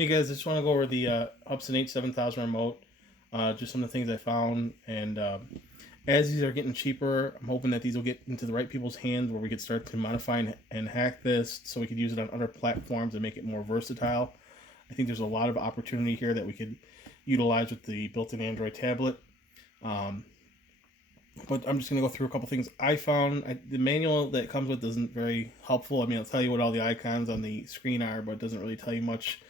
Hey guys, I just want to go over the Hubsan h7000 remote, just some of the things I found, and as these are getting cheaper, I'm hoping that these will get into the right people's hands where we could start to modify and hack this so we could use it on other platforms and make it more versatile. I think there's a lot of opportunity here that we could utilize with the built-in Android tablet. Um, but I'm just going to go through a couple things I found. The manual that it comes with isn't very helpful. I mean, I'll tell you what all the icons on the screen are, but it doesn't really tell you much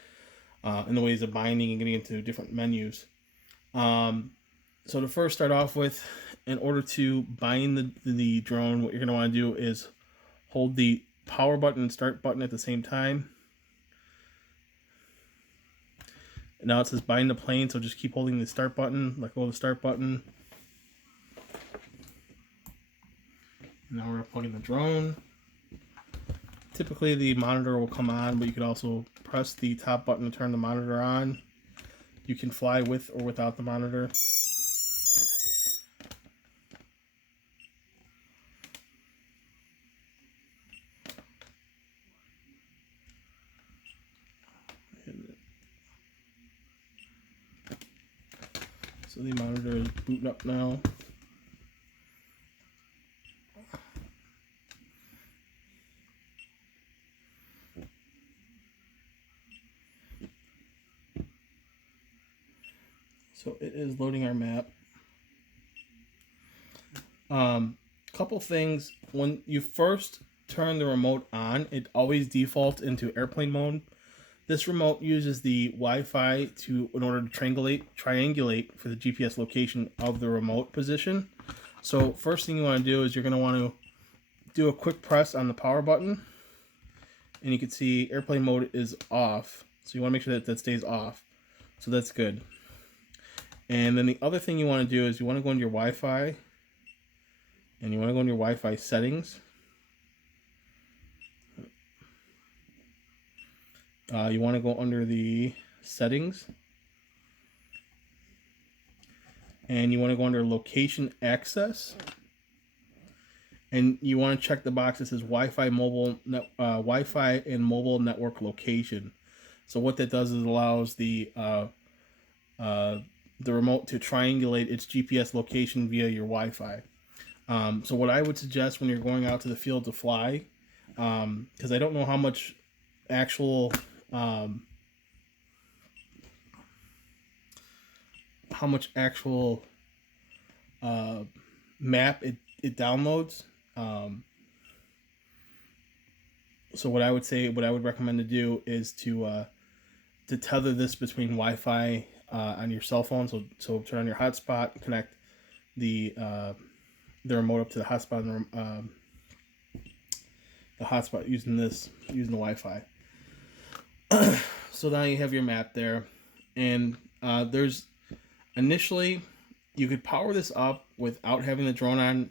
in the ways of binding and getting into different menus. So to first start off with, in order to bind the drone, what you're going to want to do is hold the power button and start button at the same time. And now it says bind the plane, so just keep holding the start button, let go of the start button. Now we're going to plug in the drone. Typically the monitor will come on, but you could also press the top button to turn the monitor on. You can fly with or without the monitor. So the monitor is booting up now. So it is loading our map. Couple things. When you first turn the remote on, it always defaults into airplane mode. This remote uses the Wi-Fi in order to triangulate for the GPS location of the remote position. So first thing you want to do is you're going to want to do a quick press on the power button, and you can see airplane mode is off. So you want to make sure that stays off. So that's good. And then the other thing you want to do is you want to go into your Wi-Fi, and you want to go into your Wi-Fi settings. You want to go under the settings, and you want to go under location access, and you want to check the box that says Wi-Fi and mobile network location. So what that does is it allows the remote to triangulate its GPS location via your Wi-Fi. So what I would suggest when you're going out to the field to fly, because I don't know how much actual map it downloads. So what I would recommend to do is to tether this between Wi-Fi on your cell phone. So turn on your hotspot, connect the remote up to the hotspot, using the Wi-Fi. So now you have your map there, and there's initially you could power this up without having the drone on.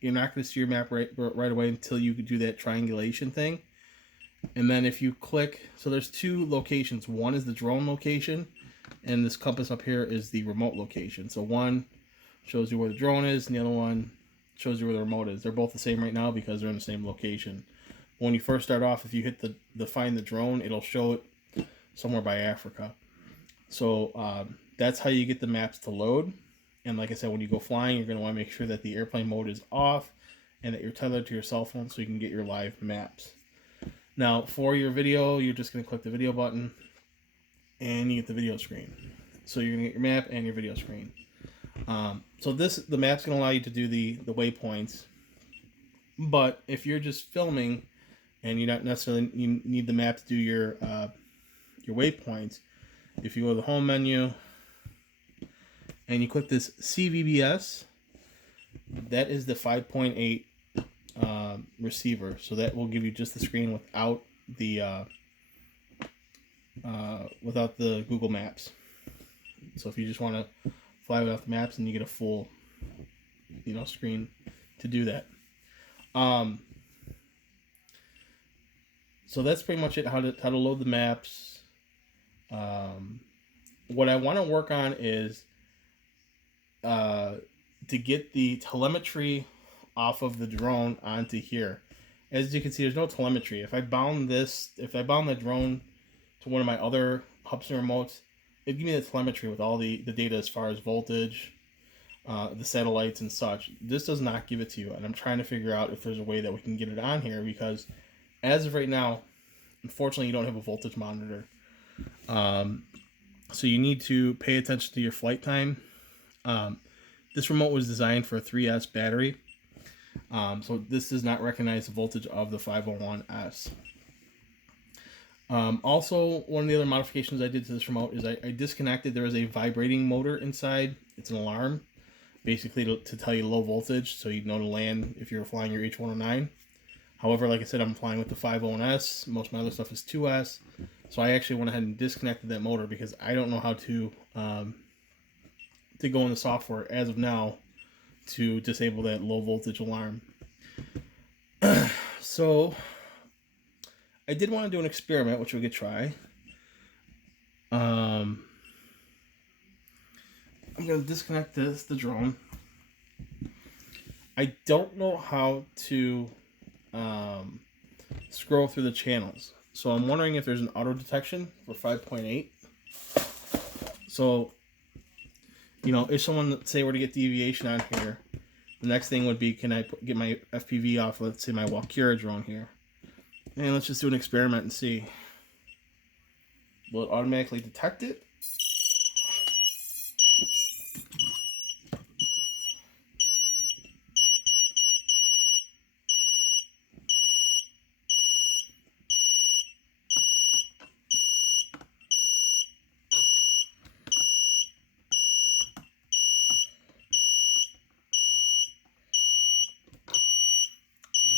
You're not going to see your map right away until you do that triangulation thing. And then if you click, so there's two locations. One is the drone location, and this compass up here is the remote location. So one shows you where the drone is, and the other one shows you where the remote is. They're both the same right now because they're in the same location. When you first start off, if you hit the find the drone, it'll show it somewhere by Africa. So that's how you get the maps to load. And like I said, when you go flying, you're going to want to make sure that the airplane mode is off and that you're tethered to your cell phone so you can get your live maps. Now, for your video, you're just going to click the video button and you get the video screen. So you're going to get your map and your video screen. So the map's going to allow you to do the waypoints. But if you're just filming and you need the map to do your waypoints, if you go to the home menu and you click this CVBS, that is the 5.8 receiver. So that will give you just the screen without the Google Maps. So if you just want to fly without the maps, and you get a full screen to do that. So that's pretty much it. How to load the maps. What I want to work on is to get the telemetry off of the drone onto here. As you can see, there's no telemetry. If I bound the drone to one of my other Hubsan remotes, it give me the telemetry with all the data as far as voltage, the satellites and such. This does not give it to you, and I'm trying to figure out if there's a way that we can get it on here, because as of right now, unfortunately, you don't have a voltage monitor. So you need to pay attention to your flight time. This remote was designed for a 3S battery, so this does not recognize the voltage of the 501S. Also, one of the other modifications I did to this remote is I disconnected. There is a vibrating motor inside. It's an alarm, basically to tell you low voltage, so you know to land if you're flying your H109. However, like I said, I'm flying with the 501S. Most of my other stuff is 2S. So I actually went ahead and disconnected that motor because I don't know how to go in the software as of now to disable that low voltage alarm. So I did want to do an experiment, which we could try. I'm going to disconnect the drone. I don't know how to scroll through the channels. So I'm wondering if there's an auto detection for 5.8. So, if someone, say, were to get deviation on here, the next thing would be, can I get my FPV off, let's say, my Walkura drone here. And let's just do an experiment and see. Will it automatically detect it?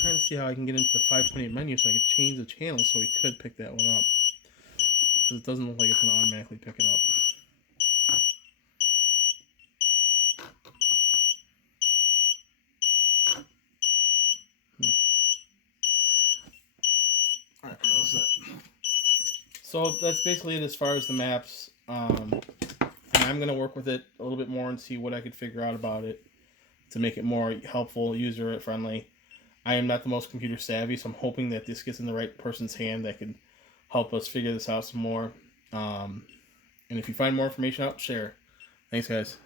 Trying to see how I can get into the 5.8 menu so I could change the channel so we could pick that one up. Because it doesn't look like it's going to automatically pick it up. Alright, I'm all set. So that's basically it as far as the maps. And I'm going to work with it a little bit more and see what I could figure out about it to make it more helpful, user-friendly. I am not the most computer savvy, so I'm hoping that this gets in the right person's hand that can help us figure this out some more. And if you find more information out, share. Thanks, guys.